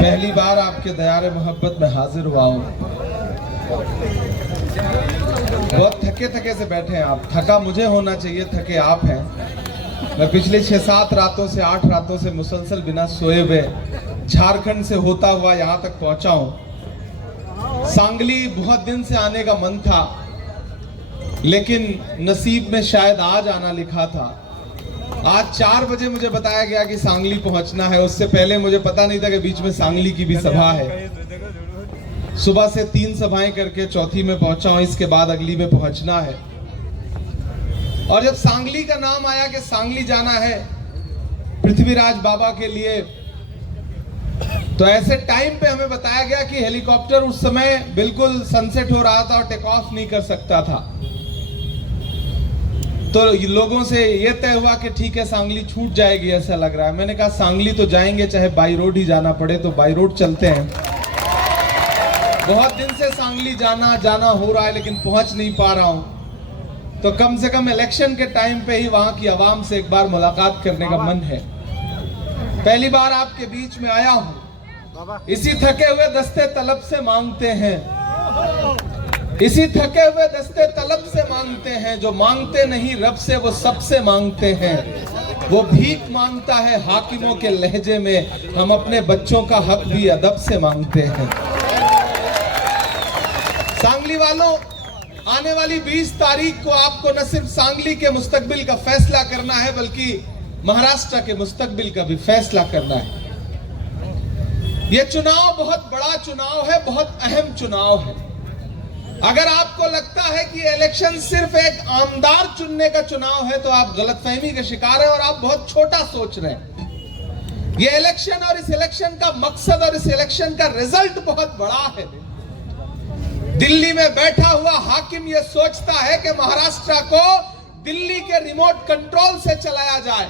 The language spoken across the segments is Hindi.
पहली बार आपके दयारे मोहब्बत में हाजिर हुआ हूँ। बहुत थके थके से बैठे हैं आप। थका मुझे होना चाहिए, थके आप हैं। मैं पिछले 6-7 रातों से 8 रातों से मुसलसल बिना सोए हुए झारखंड से होता हुआ यहाँ तक पहुंचा हूँ। सांगली बहुत दिन से आने का मन था, लेकिन नसीब में शायद आज आना लिखा था। आज 4 बजे मुझे बताया गया कि सांगली पहुंचना है। उससे पहले मुझे पता नहीं था कि बीच में सांगली की भी सभा है। सुबह से 3 सभाएं करके चौथी में पहुंचा हूं। इसके बाद अगली में पहुंचना है। और जब सांगली का नाम आया कि सांगली जाना है पृथ्वीराज बाबा के लिए, तो ऐसे टाइम पे हमें बताया गया कि हेलीकॉप्टर उस समय बिल्कुल सनसेट हो रहा था और टेक ऑफ नहीं कर सकता था। तो लोगों से ये तय हुआ कि ठीक है सांगली छूट जाएगी, ऐसा लग रहा है। मैंने कहा सांगली तो जाएंगे, चाहे बाई रोड ही जाना पड़े तो बाई रोड चलते हैं। बहुत दिन से सांगली जाना हो रहा है, लेकिन पहुंच नहीं पा रहा हूं। तो कम से कम इलेक्शन के टाइम पे ही वहां की आवाम से एक बार मुलाकात करने का मन है। पहली बार आपके बीच में आया हूं। इसी थके हुए दस्ते तलब से मांगते हैं, इसी थके हुए दस्ते तलब से मांगते हैं। जो मांगते नहीं रब से वो सबसे मांगते हैं। वो भीख मांगता है हाकिमों के लहजे में, हम अपने बच्चों का हक भी अदब से मांगते हैं। सांगली वालों, आने वाली 20 तारीख को आपको न सिर्फ सांगली के मुस्तकबिल का फैसला करना है, बल्कि महाराष्ट्र के मुस्तकबिल का भी फैसला करना है। यह चुनाव बहुत बड़ा चुनाव है, बहुत अहम चुनाव है। अगर आपको लगता है कि इलेक्शन सिर्फ एक आमदार चुनने का चुनाव है, तो आप गलतफहमी के शिकार हैं और आप बहुत छोटा सोच रहे हैं। ये इलेक्शन और इस इलेक्शन का मकसद और इस इलेक्शन का रिजल्ट बहुत बड़ा है। दिल्ली में बैठा हुआ हाकिम ये सोचता है कि महाराष्ट्र को दिल्ली के रिमोट कंट्रोल से चलाया जाए।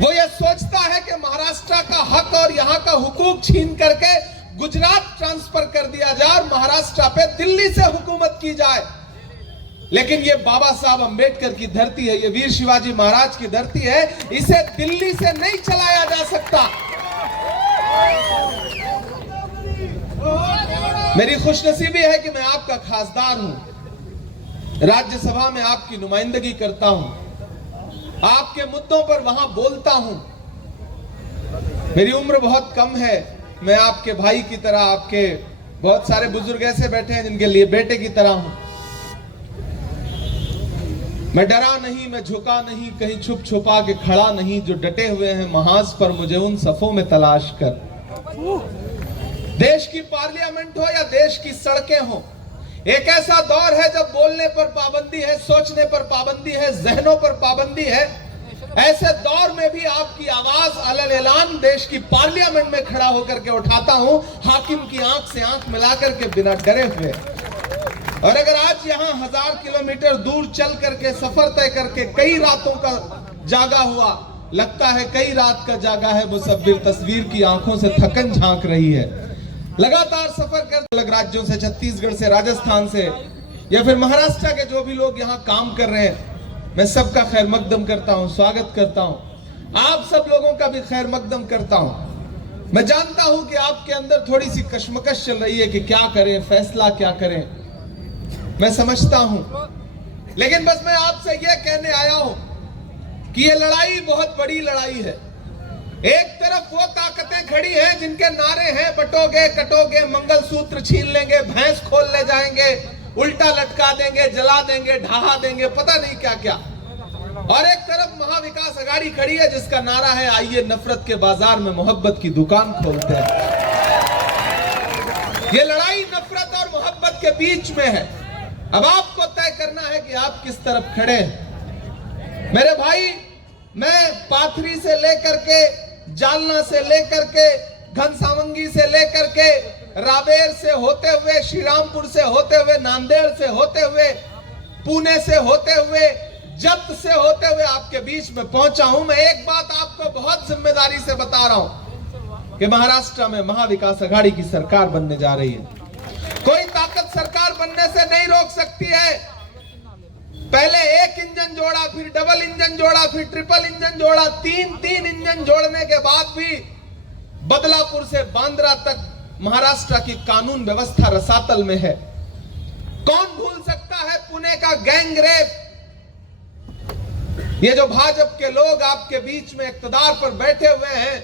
वो ये सोचता है कि महाराष्ट्र का हक और यहां का हुकूक छीन करके गुजरात ट्रांसफर कर दिया जाए और महाराष्ट्र पे दिल्ली से हुकूमत की जाए। लेकिन ये बाबा साहब अंबेडकर की धरती है, ये वीर शिवाजी महाराज की धरती है। इसे दिल्ली से नहीं चलाया जा सकता। मेरी खुशनसीबी है कि मैं आपका खासदार हूं, राज्यसभा में आपकी नुमाइंदगी करता हूं, आपके मुद्दों पर वहां बोलता हूं। मेरी उम्र बहुत कम है, मैं आपके भाई की तरह, आपके बहुत सारे बुजुर्ग ऐसे बैठे हैं जिनके लिए बेटे की तरह हूं। मैं डरा नहीं, मैं झुका नहीं, कहीं छुप छुपा के खड़ा नहीं। जो डटे हुए हैं महाज पर मुझे उन सफों में तलाश कर। देश की पार्लियामेंट हो या देश की सड़कें हो, एक ऐसा दौर है जब बोलने पर पाबंदी है, सोचने पर पाबंदी है, जहनों पर पाबंदी है। ऐसे दौर में भी आपकी आवाज अलग ऐलान देश की पार्लियामेंट में खड़ा होकर के उठाता हूं, हाकिम की आंख से आंख मिलाकर के बिना डरे हुए। और अगर आज यहां 1000 किलोमीटर दूर चल करके सफर तय करके कई रातों का जागा हुआ, लगता है कई रात का जागा है मुसव्विर, तस्वीर की आंखों से थकन झांक रही है। लगातार सफर कर अलग राज्यों से, छत्तीसगढ़ से, राजस्थान से, या फिर महाराष्ट्र के जो भी लोग यहाँ काम कर रहे हैं, मैं सबका खैर मकदम करता हूं, स्वागत करता हूं। आप सब लोगों का भी खैर मकदम करता हूं। मैं जानता हूं कि आपके अंदर थोड़ी सी कशमकश चल रही है कि क्या करें, फैसला क्या करें। मैं समझता हूं, लेकिन बस मैं आपसे यह कहने आया हूं कि यह लड़ाई बहुत बड़ी लड़ाई है। एक तरफ वो ताकतें खड़ी हैं जिनके नारे हैं बटोगे कटोगे, मंगलसूत्र छीन लेंगे, भैंस खोल ले जाएंगे, उल्टा लटका देंगे, जला देंगे, ढहा देंगे, पता नहीं क्या क्या। और एक तरफ महाविकास अघाड़ी खड़ी है जिसका नारा है आइए नफरत के बाजार में मोहब्बत की दुकान खोलते हैं। ये लड़ाई नफरत और मोहब्बत के बीच में है। अब आपको तय करना है कि आप किस तरफ खड़े हैं। मेरे भाई, मैं पाथरी से लेकर के, जालना से लेकर के, घनसावंगी से लेकर के, रावेर से होते हुए, श्रीरामपुर से होते हुए, नांदेड़ से होते हुए, पुणे से होते हुए, जब्त से होते हुए आपके बीच में पहुंचा हूं। मैं एक बात आपको बहुत जिम्मेदारी से बता रहा हूं कि महाराष्ट्र में महाविकास अघाड़ी की सरकार बनने जा रही है। कोई ताकत सरकार बनने से नहीं रोक सकती है। पहले एक इंजन जोड़ा, फिर डबल इंजन जोड़ा, फिर ट्रिपल इंजन जोड़ा, तीन इंजन जोड़ने के बाद भी बदलापुर से बांद्रा तक महाराष्ट्र की कानून व्यवस्था रसातल में है। कौन भूल सकता है पुणे का गैंग रेप? ये जो भाजपा के लोग आपके बीच में इख्तिदार पर बैठे हुए हैं,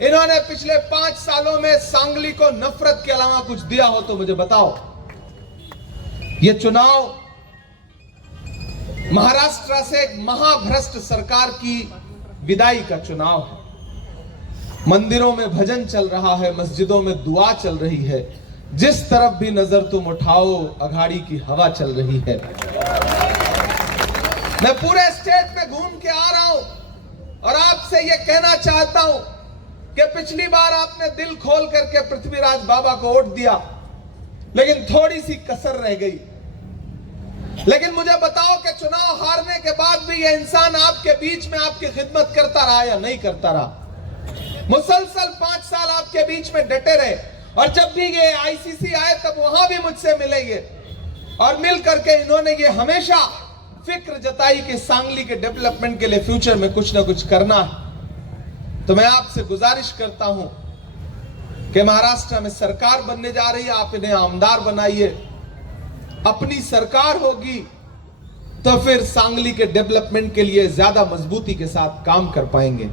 इन्होंने पिछले 5 सालों में सांगली को नफरत के अलावा कुछ दिया हो तो मुझे बताओ। ये चुनाव महाराष्ट्र से एक महाभ्रष्ट सरकार की विदाई का चुनाव है। मंदिरों में भजन चल रहा है, मस्जिदों में दुआ चल रही है, जिस तरफ भी नजर तुम उठाओ अघाड़ी की हवा चल रही है। मैं पूरे स्टेट में घूम के आ रहा हूं और आपसे यह कहना चाहता हूं कि पिछली बार आपने दिल खोल करके पृथ्वीराज बाबा को वोट दिया, लेकिन थोड़ी सी कसर रह गई। लेकिन मुझे बताओ कि चुनाव हारने के बाद भी यह इंसान आपके बीच में आपकी खिदमत करता रहा या नहीं करता रहा? मुसलसल 5 साल आपके बीच में डटे रहे, और जब भी ये आईसीसी आए तब वहां भी मुझसे मिले ये, और मिल करके इन्होंने ये हमेशा फिक्र जताई कि सांगली के डेवलपमेंट के लिए फ्यूचर में कुछ ना कुछ करना है। तो मैं आपसे गुजारिश करता हूं कि महाराष्ट्र में सरकार बनने जा रही है, आप इन्हें आमदार बनाइए। अपनी सरकार होगी तो फिर सांगली के डेवलपमेंट के लिए ज्यादा मजबूती के साथ काम कर पाएंगे।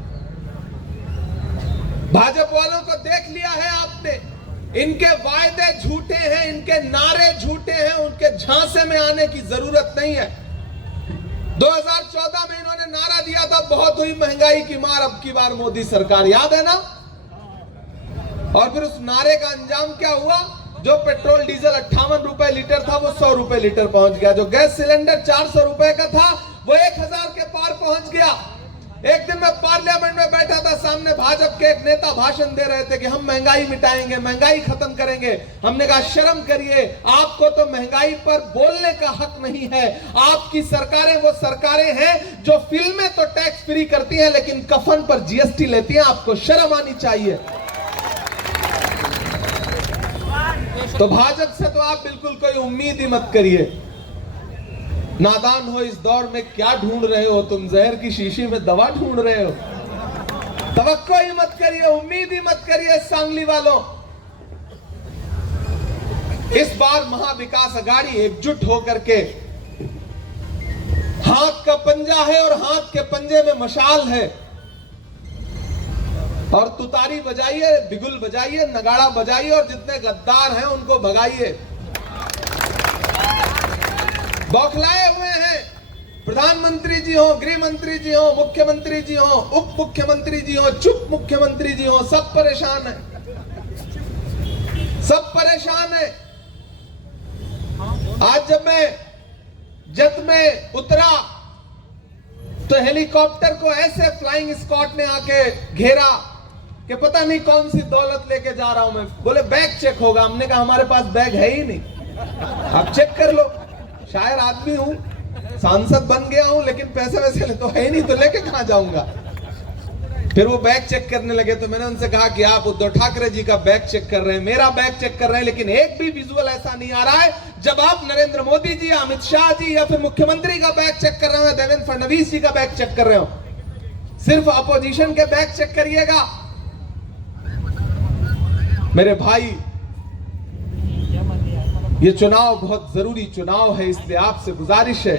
भाजपा वालों को देख लिया है आपने, इनके वायदे झूठे हैं, इनके नारे झूठे हैं, उनके झांसे में आने की जरूरत नहीं है। 2014 में इन्होंने नारा दिया था बहुत हुई महंगाई की मार, अब की बार मोदी सरकार, याद है ना? और फिर उस नारे का अंजाम क्या हुआ? जो पेट्रोल डीजल 58 रुपए लीटर था वो 100 रुपए लीटर पहुंच गया। जो गैस सिलेंडर 400 रुपए का था वो 1000 के पार पहुंच गया। एक दिन मैं पार्लियामेंट में बैठा था, सामने भाजपा के एक नेता भाषण दे रहे थे कि हम महंगाई मिटाएंगे, महंगाई खत्म करेंगे। हमने कहा शर्म करिए, आपको तो महंगाई पर बोलने का हक नहीं है। आपकी सरकारें वो सरकारें हैं जो फिल्में तो टैक्स फ्री करती हैं लेकिन कफन पर जीएसटी लेती हैं। आपको शर्म आनी चाहिए। तो भाजपा से तो आप बिल्कुल कोई उम्मीद ही मत करिए। नादान हो, इस दौर में क्या ढूंढ रहे हो तुम? जहर की शीशी में दवा ढूंढ रहे हो? तवक्को ही मत करिए, उम्मीद ही मत करिए सांगली वालों। इस बार महाविकास अघाड़ी एकजुट होकर के, हाथ का पंजा है और हाथ के पंजे में मशाल है, और तुतारी बजाइए, बिगुल बजाइए, नगाड़ा बजाइए और जितने गद्दार हैं उनको भगाइए। बौखलाए हुए हैं, प्रधानमंत्री जी हो, गृह मंत्री जी हो, मुख्यमंत्री जी हो, उप मुख्यमंत्री जी हो, चुप मुख्यमंत्री जी हो, सब परेशान है, सब परेशान है। आज जब मैं जेट में उतरा तो हेलीकॉप्टर को ऐसे फ्लाइंग स्क्वाड ने आके घेरा कि पता नहीं कौन सी दौलत लेके जा रहा हूं मैं। बोले बैग चेक होगा। हमने कहा हमारे पास बैग है ही नहीं, आप चेक कर लो। शायर आदमी हूं, सांसद बन गया हूं, लेकिन पैसे वैसे तो है ही नहीं, तो लेके कहां जाऊंगा? फिर वो बैग चेक करने लगे तो मैंने उनसे कहा कि आप उद्धव ठाकरे जी का बैग चेक कर रहे हैं, मेरा बैग चेक कर रहे हैं, लेकिन एक भी विजुअल ऐसा नहीं आ रहा है जब आप नरेंद्र मोदी जी, अमित शाह जी या फिर मुख्यमंत्री का बैग चेक कर रहे हो, देवेंद्र फडणवीस जी का बैग चेक कर रहे हो। सिर्फ अपोजिशन के बैग चेक करिएगा। मेरे भाई, ये चुनाव बहुत जरूरी चुनाव है, इसलिए आपसे गुजारिश है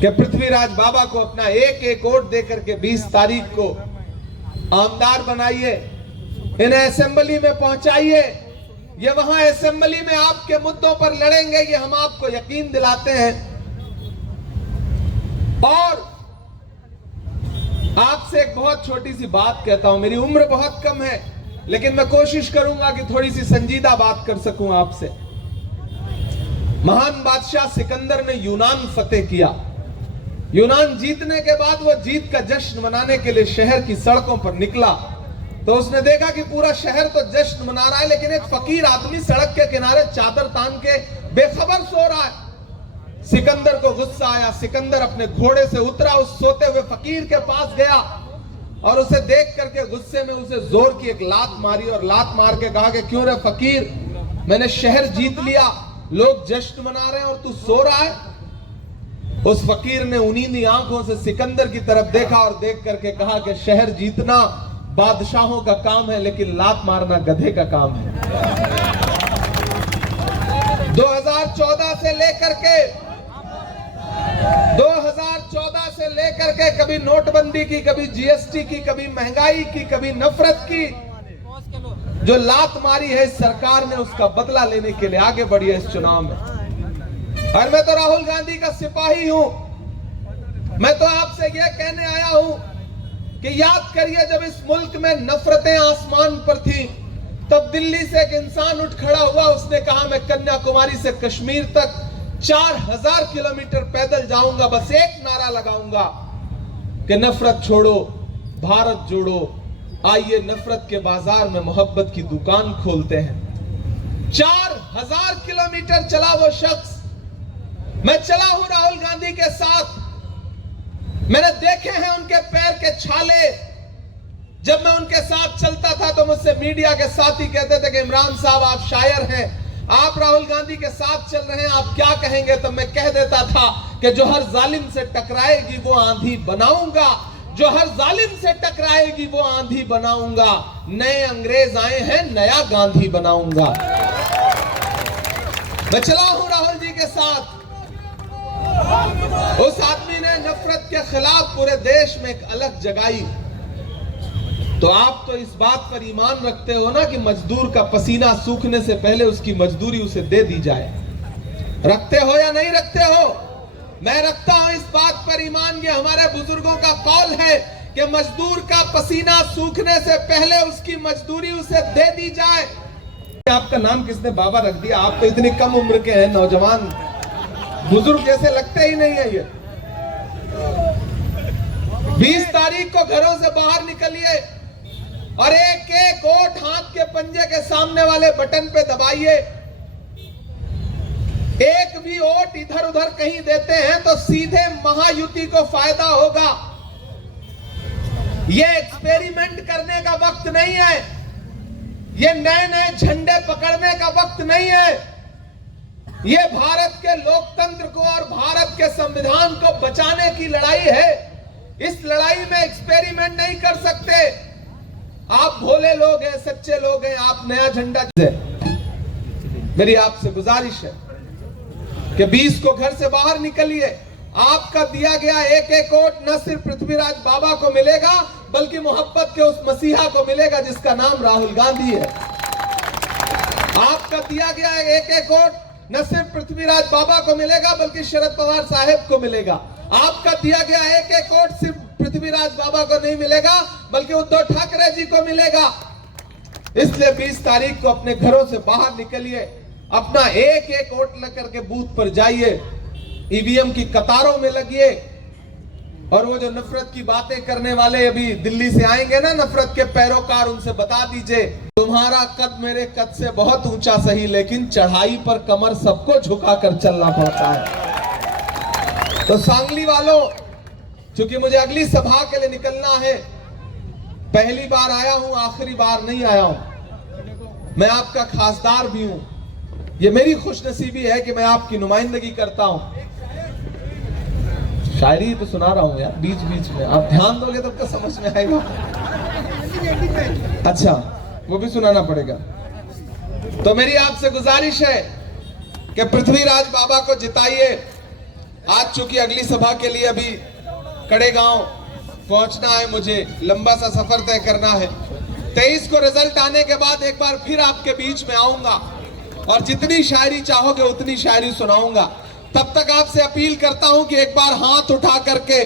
कि पृथ्वीराज बाबा को अपना एक एक वोट देकर के 20 तारीख को आमदार बनाइए, इन्हें असेंबली में पहुंचाइए। ये वहां असेंबली में आपके मुद्दों पर लड़ेंगे, ये हम आपको यकीन दिलाते हैं। और आपसे एक बहुत छोटी सी बात कहता हूं, मेरी उम्र बहुत कम है, लेकिन मैं कोशिश करूंगा कि थोड़ी सी संजीदा बात कर सकूं आपसे। महान बादशाह सिकंदर ने यूनान फतेह किया। यूनान जीतने के बाद वो जीत का जश्न मनाने के लिए शहर की सड़कों पर निकला, तो उसने देखा कि पूरा शहर तो जश्न मना रहा है, लेकिन एक फकीर आदमी सड़क के किनारे चादर तान के बेखबर सो रहा है। सिकंदर को गुस्सा आया। सिकंदर अपने घोड़े से उतरा, उस सोते हुए फकीर के पास गया और उसे देख करके गुस्से में उसे जोर की एक लात मारी, और लात मार के कहा कि क्यों रे फकीर, मैंने शहर जीत लिया, लोग जश्न मना रहे हैं और तू सो रहा है। उस फकीर ने उन्हीं आंखों से सिकंदर की तरफ देखा और देख करके कहा कि शहर जीतना बादशाहों का काम है, लेकिन लात मारना गधे का काम है। 2014 से लेकर के कभी नोटबंदी की, कभी जीएसटी की, कभी महंगाई की, कभी नफरत की, जो लात मारी है इस सरकार ने, उसका बदला लेने के लिए आगे बढ़ी है इस चुनाव में। और मैं तो राहुल गांधी का सिपाही हूं। मैं तो आपसे यह कहने आया हूं कि याद करिए, जब इस मुल्क में नफरतें आसमान पर थी, तब दिल्ली से एक इंसान उठ खड़ा हुआ, उसने कहा मैं कन्याकुमारी से कश्मीर तक 4000 किलोमीटर पैदल जाऊंगा, बस एक नारा लगाऊंगा कि नफरत छोड़ो, भारत जोड़ो, आइए नफरत के बाजार में मोहब्बत की दुकान खोलते हैं। 4000 किलोमीटर चला वो शख्स। मैं चला हूं राहुल गांधी के साथ। मैंने देखे हैं उनके पैर के छाले। जब मैं उनके साथ चलता था तो मुझसे मीडिया के साथी कहते थे कि इमरान साहब आप शायर हैं, आप राहुल गांधी के साथ चल रहे हैं, आप क्या कहेंगे? तो मैं कह देता था कि जो हर जालिम से टकराएगी वो आंधी बनाऊंगा, जो हर जालिम से टकराएगी वो आंधी बनाऊंगा। नए अंग्रेज आए हैं, नया गांधी बनाऊंगा। मैं चला हूं राहुल जी के साथ। उस आदमी ने नफरत के खिलाफ पूरे देश में एक अलग जगाई। तो आप तो इस बात पर ईमान रखते हो ना कि मजदूर का पसीना सूखने से पहले उसकी मजदूरी उसे दे दी जाए। रखते हो या नहीं रखते हो? मैं रखता हूं इस बात पर ईमान। ये हमारे बुजुर्गों का कौल है कि मजदूर का पसीना सूखने से पहले उसकी मजदूरी उसे दे दी जाए। आपका नाम किसने बाबा रख दिया? आप तो इतनी कम उम्र के हैं, नौजवान, बुजुर्ग जैसे लगते ही नहीं है। ये 20 तारीख को घरों से बाहर निकलिए और एक एक वोट हाथ के पंजे के सामने वाले बटन पे दबाइए। एक भी वोट इधर उधर कहीं देते हैं तो सीधे महायुति को फायदा होगा। ये एक्सपेरिमेंट करने का वक्त नहीं है, ये नए नए झंडे पकड़ने का वक्त नहीं है। ये भारत के लोकतंत्र को और भारत के संविधान को बचाने की लड़ाई है। इस लड़ाई में एक्सपेरिमेंट नहीं कर सकते। आप भोले लोग हैं, सच्चे लोग हैं, आप नया झंडा। मेरी आपसे गुजारिश है कि 20 को घर से बाहर निकलिए। आपका दिया गया एक एक वोट न सिर्फ पृथ्वीराज बाबा को मिलेगा, बल्कि मोहब्बत के उस मसीहा को मिलेगा जिसका नाम राहुल गांधी है। आपका दिया गया एक एक वोट न सिर्फ पृथ्वीराज बाबा को मिलेगा, बल्कि शरद पवार साहब को मिलेगा। आपका दिया गया एक एक वोट सिर्फ पृथ्वीराज बाबा को नहीं मिलेगा, बल्कि उद्धव ठाकरे जी को मिलेगा। इसलिए 20 तारीख को अपने घरों से बाहर निकलिए, अपना एक एक वोट लेकर के बूथ पर जाइए, ईवीएम की कतारों में लगिए। और वो जो नफरत की बातें करने वाले अभी दिल्ली से आएंगे ना, नफरत के पैरोकार, उनसे बता दीजिए तुम्हारा कद मेरे कद से बहुत ऊंचा सही, लेकिन चढ़ाई पर कमर सबको झुका कर चलना पड़ता है। तो सांगली वालों, चूंकि मुझे अगली सभा के लिए निकलना है, पहली बार आया हूं, आखिरी बार नहीं आया हूं। मैं आपका खासदार भी हूं। ये मेरी खुशनसीबी है कि मैं आपकी नुमाइंदगी करता हूं। शायरी तो सुना रहा हूं यार बीच बीच में, आप ध्यान दोगे तो समझ में आएगा। अच्छा, वो भी सुनाना पड़ेगा। तो मेरी आपसे गुजारिश है कि पृथ्वीराज बाबा को जिताइए। आज चूंकि अगली सभा के लिए अभी कड़ेगांव पहुंचना है, मुझे लंबा सा सफर तय करना है। 23 को रिजल्ट आने के बाद एक बार फिर आपके बीच में आऊंगा और जितनी शायरी चाहोगे उतनी शायरी सुनाऊंगा। तब तक आपसे अपील करता हूं कि एक बार हाथ उठा करके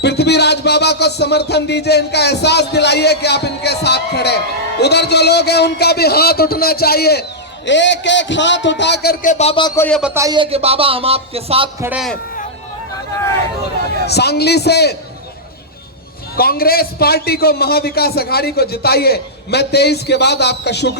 पृथ्वीराज बाबा को समर्थन दीजिए, इनका एहसास दिलाइए कि आप इनके साथ खड़े। उधर जो लोग हैं उनका भी हाथ उठना चाहिए। एक एक हाथ उठा करके बाबा को ये बताइए कि बाबा हम आपके साथ खड़े हैं। सांगली से कांग्रेस पार्टी को, महाविकास अघाड़ी को जिताइए। मैं 23 के बाद आपका शुक्रिया